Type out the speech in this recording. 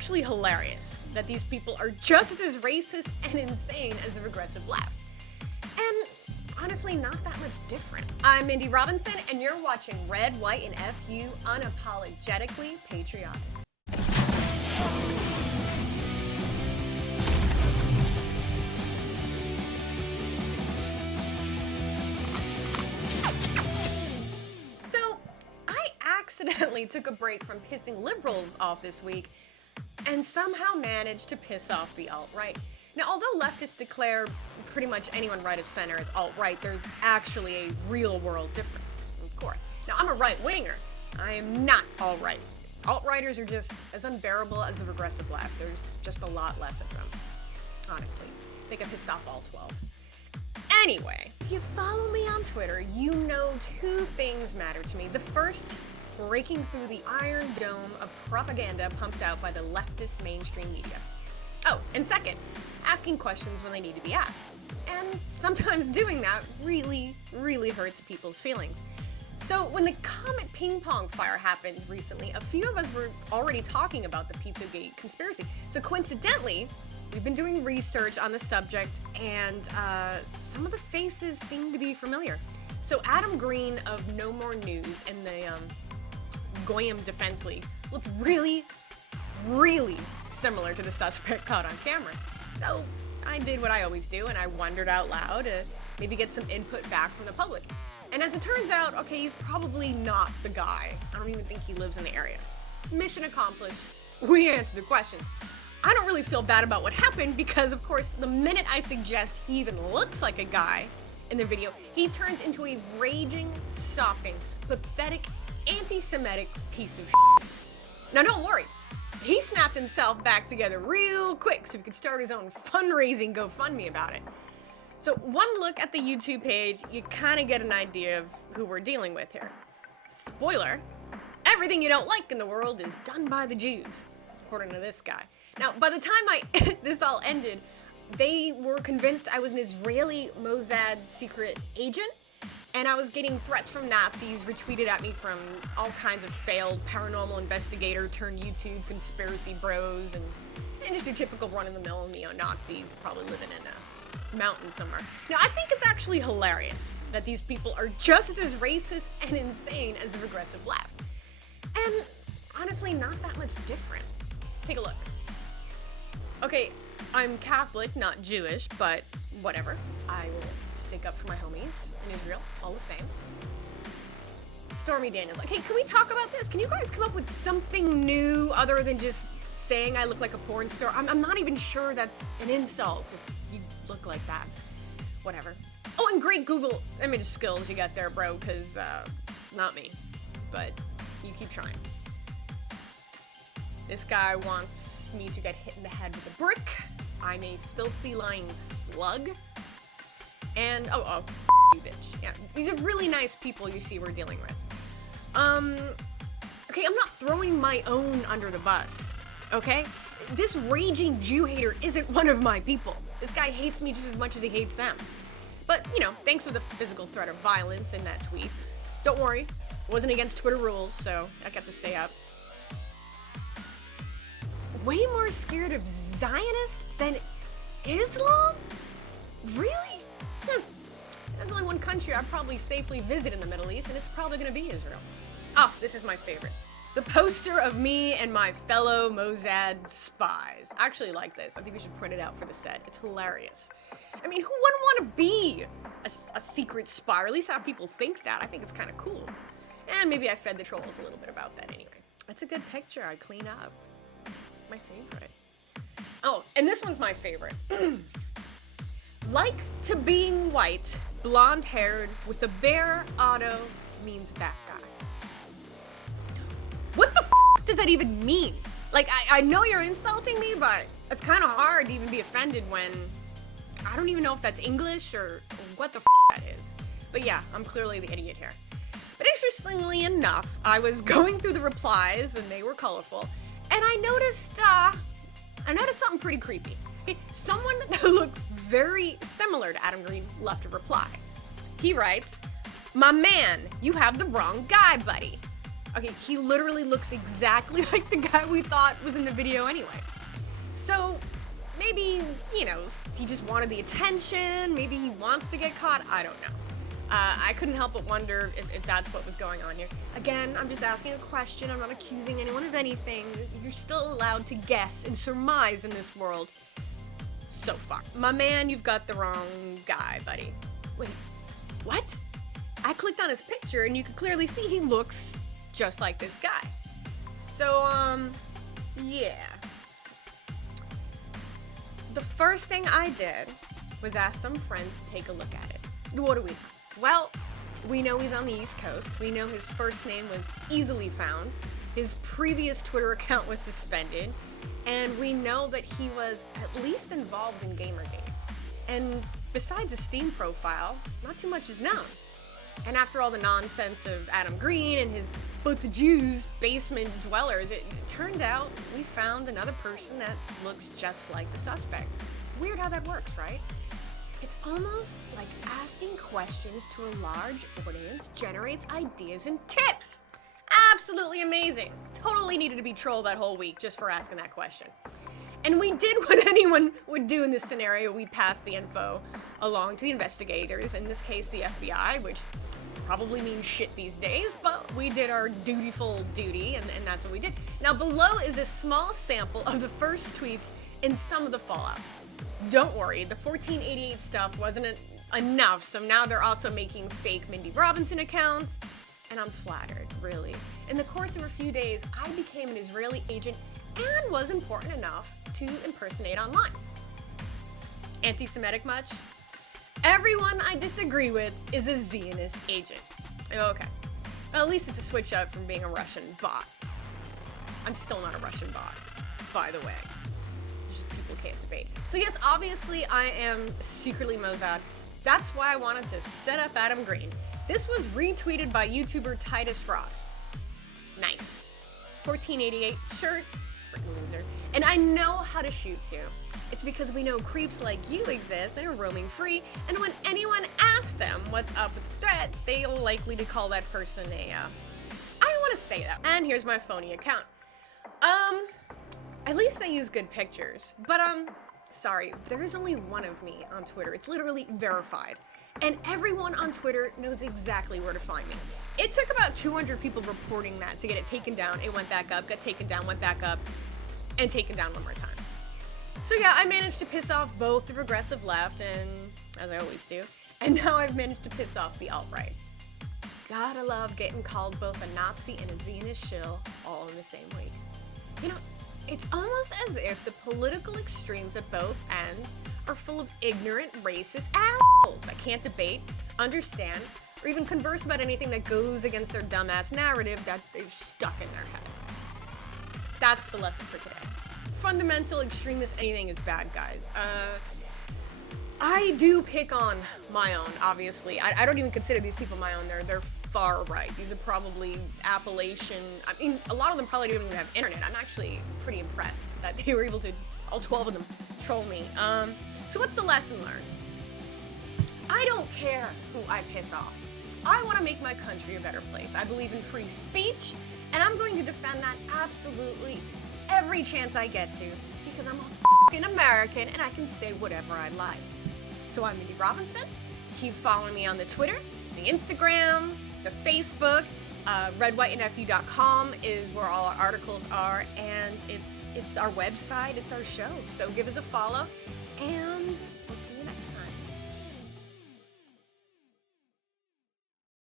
actually hilarious that these people are just as racist and insane as the regressive left. And honestly, not that much different. I'm Mindy Robinson, and you're watching Red, White, and FU Unapologetically Patriotic. So, I accidentally took a break from pissing liberals off this week and somehow managed to piss off the alt-right. Now, although leftists declare pretty much anyone right of center as alt-right, there's actually a real-world difference, of course. Now, I'm a right-winger. I am not alt-right. Alt-righters are just as unbearable as the regressive left. There's just a lot less of them, honestly. I think I pissed off all 12. Anyway, if you follow me on Twitter, you know two things matter to me. The first, breaking through the iron dome of propaganda pumped out by the leftist mainstream media. Oh, and second, asking questions when they need to be asked. And sometimes doing that really, really hurts people's feelings. So when the Comet ping pong fire happened recently, a few of us were already talking about the Pizzagate conspiracy. So coincidentally, we've been doing research on the subject, and some of the faces seem to be familiar. So Adam Green of No More News and the Goyim Defense League looked really similar to the suspect caught on camera. So I did what I always do, and I wondered out loud to maybe get some input back from the public. And as it turns out, okay, he's probably not the guy. I don't even think he lives in the area. Mission accomplished. We answered the question. I don't really feel bad about what happened because, of course, the minute I suggest he even looks like a guy in the video, he turns into a raging, sopping, pathetic, anti-Semitic piece of shit. Now, don't worry. He snapped himself back together real quick so he could start his own fundraising GoFundMe about it. So one look at the YouTube page, you kind of get an idea of who we're dealing with here. Spoiler, everything you don't like in the world is done by the Jews, according to this guy. Now, by the time this all ended, they were convinced I was an Israeli Mossad secret agent, and I was getting threats from Nazis retweeted at me from all kinds of failed paranormal investigator turned YouTube conspiracy bros and just your typical run-of-the-mill neo-Nazis probably living in a mountain somewhere. Now, I think it's actually hilarious that these people are just as racist and insane as the regressive left. And honestly, not that much different. Take a look. Okay, I'm Catholic, not Jewish, but whatever. I will stick up for my homies in Israel, all the same. Stormy Daniels, okay, can we talk about this? Can you guys come up with something new other than just saying I look like a porn star? I'm not even sure that's an insult if you look like that. Whatever. Oh, and great Google image skills you got there, bro, because, not me. But you keep trying. This guy wants me to get hit in the head with a brick. I'm a filthy lying slug. And, you bitch. Yeah, these are really nice people you see we're dealing with. Okay, I'm not throwing my own under the bus, okay? This raging Jew hater isn't one of my people. This guy hates me just as much as he hates them. But, you know, thanks for the physical threat of violence in that tweet. Don't worry, it wasn't against Twitter rules, so I got to stay up. Way more scared of Zionists than Islam? Really? There's only one country I'd probably safely visit in the Middle East, and it's probably gonna be Israel. Oh, this is my favorite. The poster of me and my fellow Mossad spies. I actually like this. I think we should print it out for the set. It's hilarious. I mean, who wouldn't want to be a secret spy, or at least have people think that? I think it's kind of cool. And maybe I fed the trolls a little bit about that anyway. That's a good picture. I clean up. It's my favorite. Oh, and this one's my favorite. Like to being white, blonde-haired, with a bare auto means bad guy. What the f*** does that even mean? Like, I know you're insulting me, but it's kind of hard to even be offended when I don't even know if that's English or what the f*** that is. But yeah, I'm clearly the idiot here. But interestingly enough, I was going through the replies, and they were colorful, and I noticed something pretty creepy. Someone that looks very similar to Adam Green left a reply. He writes, "My man, you have the wrong guy, buddy." Okay, he literally looks exactly like the guy we thought was in the video anyway. So maybe, you know, he just wanted the attention, maybe he wants to get caught, I don't know. I couldn't help but wonder if that's what was going on here. Again, I'm just asking a question, I'm not accusing anyone of anything. You're still allowed to guess and surmise in this world. So far. My man, you've got the wrong guy, buddy. Wait, what? I clicked on his picture and you can clearly see he looks just like this guy. So, yeah. So the first thing I did was ask some friends to take a look at it. What do we know? Well, we know he's on the East Coast. We know his first name was easily found. His previous Twitter account was suspended. And we know that he was at least involved in Gamergate. And besides a Steam profile, not too much is known. And after all the nonsense of Adam Green and his "but the Jews" basement dwellers, it turned out we found another person that looks just like the suspect. Weird how that works, right? It's almost like asking questions to a large audience generates ideas and tips. Absolutely amazing. Totally needed to be trolled that whole week just for asking that question. And we did what anyone would do in this scenario. We passed the info along to the investigators, in this case the FBI, which probably means shit these days, but we did our dutiful duty, and that's what we did. Now below is a small sample of the first tweets and some of the fallout. Don't worry, the 1488 stuff wasn't enough, so now they're also making fake Mindy Robinson accounts, and I'm flattered, really. In the course of a few days, I became an Israeli agent and was important enough to impersonate online. Anti-Semitic much? Everyone I disagree with is a Zionist agent. Okay. Well, at least it's a switch up from being a Russian bot. I'm still not a Russian bot, by the way. Just people can't debate. So yes, obviously I am secretly Mossad. That's why I wanted to set up Adam Green. This was retweeted by YouTuber Titus Frost. Nice. 1488 shirt, freaking loser. And I know how to shoot too. It's because we know creeps like you exist and are roaming free, and when anyone asks them what's up with the threat, they are likely to call that person a, I don't want to say that. And here's my phony account. At least I use good pictures, but sorry, there is only one of me on Twitter. It's literally verified. And everyone on Twitter knows exactly where to find me. It took about 200 people reporting that to get it taken down. It went back up, got taken down, went back up, and taken down one more time. So yeah, I managed to piss off both the progressive left, and as I always do, and now I've managed to piss off the alt-right. Gotta love getting called both a Nazi and a Zionist shill all in the same week. You know, it's almost as if the political extremes at both ends are full of ignorant, racist assholes that can't debate, understand, or even converse about anything that goes against their dumbass narrative that they've stuck in their head. That's the lesson for today. Fundamental extremist anything is bad, guys. I do pick on my own, obviously. I don't even consider these people my own. They're far right. These are probably Appalachian. I mean, a lot of them probably don't even have internet. I'm actually pretty impressed that they were able to, all 12 of them, troll me. So what's the lesson learned? I don't care who I piss off. I want to make my country a better place. I believe in free speech, and I'm going to defend that absolutely every chance I get to, because I'm a f***ing American and I can say whatever I like. So I'm Mindy Robinson. Keep following me on the Twitter, the Instagram, the Facebook. redwhiteandfu.com is where all our articles are, and it's our website, it's our show. So give us a follow, and